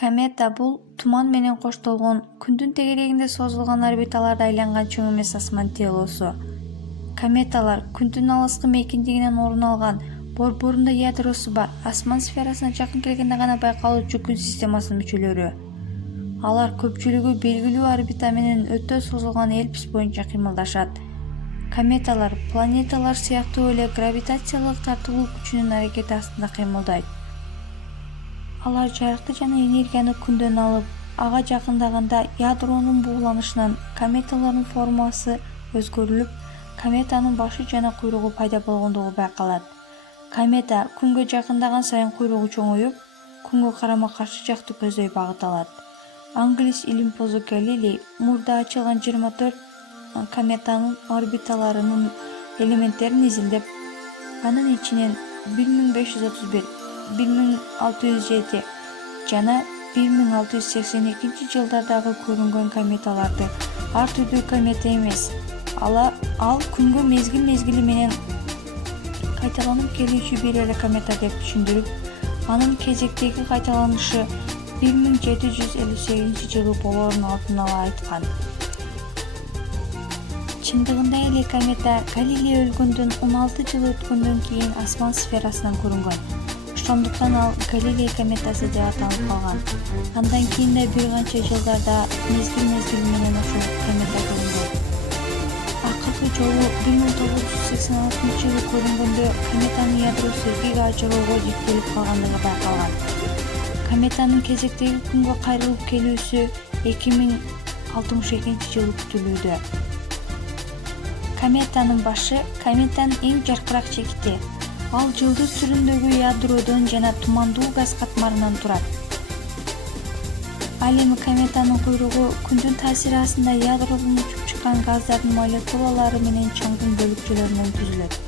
Комета бул туман менен коштолгон, күндүн тегерегинде созулган орбиталарда айланган чоң эмес асман телоосу. Кометалар күндүн алыскы мейкиндигинен орун алган, борборунда ядросу бар, асман сферасына жакын келгенде гана байкалуучу күн системасынын мүчөлөрү. Алар көпчүлүгү белгилүү орбита менен өтө созулган эллипс боюнча кыймылдашат. Кометалар планеталар сыяктуу эле гравитациялык тартылуу күчүнүн аракети астында кыймылдайт. Алар жарыкты жана энергияны күндөн алып, ага жакындаганда ядронун бууланышынан кометалардын формасы өзгөрүлүп, кометанын башы жана куйругу пайда болгондугу байкалат. Комета күнгө жакындаган сайын куйругу чоңоюп, күнгө карама-каршы жакты көздөй багыт алат. Англис илимпоздо Галилей мурда ачылган 24 кометанын орбиталарынын элементтерин изилдеп, анын ичинен 1531, 1607 жана 1682 жылдардагы көрүнгөн кометаларды ар түрдүү комета эмес, ал күнгө мезгил менен кайталанып келүүчү бир эле комета деп түшүндүрүп, анын кезектеги кайталанышы 1758 жылы болоорун алдын ала айткан. Чындыгында эле комета Галилей өлгөндөн 16 жыл өткөндөн кийин асман сферасынан көрүнгөн. Ошондуктан ал Галилей кометасы деп аталып калган. Андан кийин да бир канча жылдарда мезгил менен ошол комета көрүнгөн. Акыркы жолу 1986 жылы көрүнгөндө кометанын ядросу 2 ажыроого жиктелип калгандыгы байкалган. Кометанын кезектеги күнгө кайрылып келүүсү 2062 жылы күтүлүүдө. Кометанын башы кометанын эң жаркыраак чекити. Ал жылдыз түрүндөгү ядродон жана тумандуу газ катмарынан турат. Ал эми кометанын куйругу күндүн таасири астында ядродон учуп чыккан газдардын молекулалары менен чаңдын бөлүкчөлөрүнөн түзүлөт.